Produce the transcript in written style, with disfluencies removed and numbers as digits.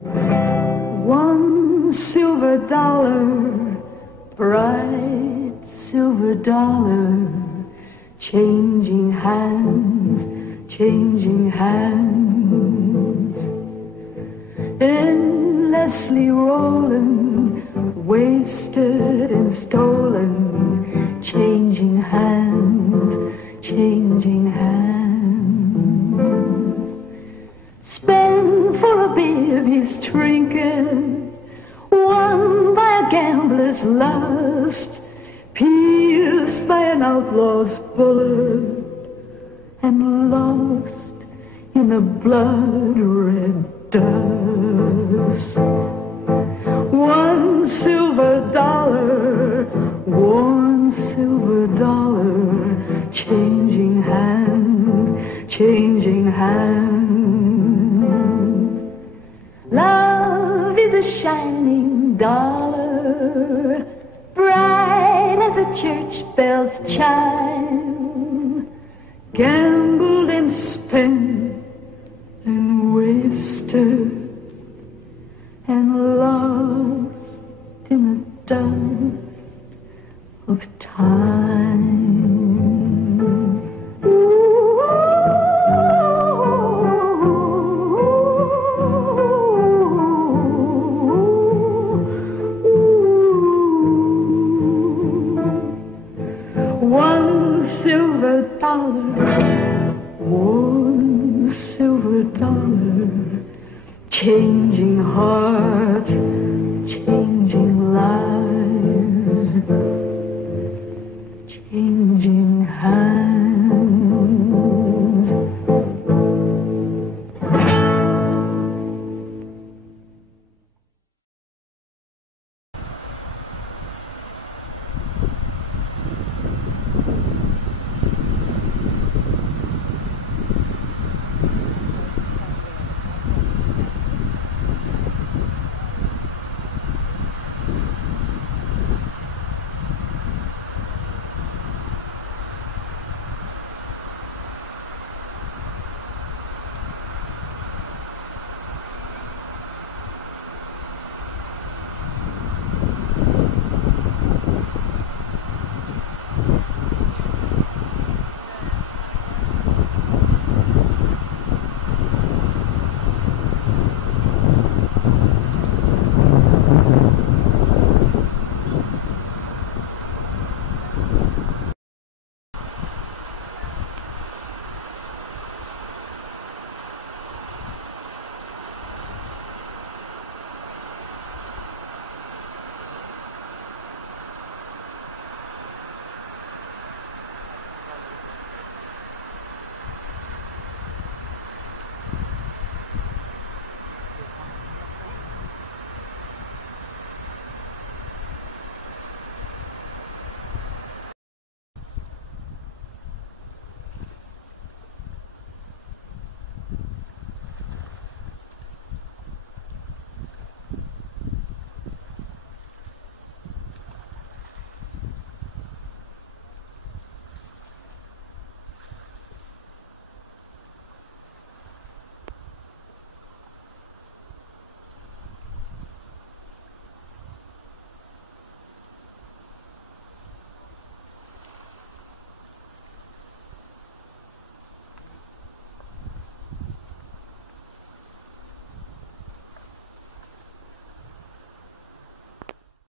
One silver dollar, bright silver dollar, changing hands, changing hands. Endlessly rolling, wasted and stolen, changing hands, changing hands. Spent for a baby's trinket, won by a gambler's lust, pierced by an outlaw's bullet, and lost in the blood-red dust. One silver dollar, one silver dollar, changing hands, changing hands. Love is a shining dollar, bright as a church bell's chime, gambled and spent and wasted and lost in the dust of time. One silver dollar, one silver dollar, changing hearts,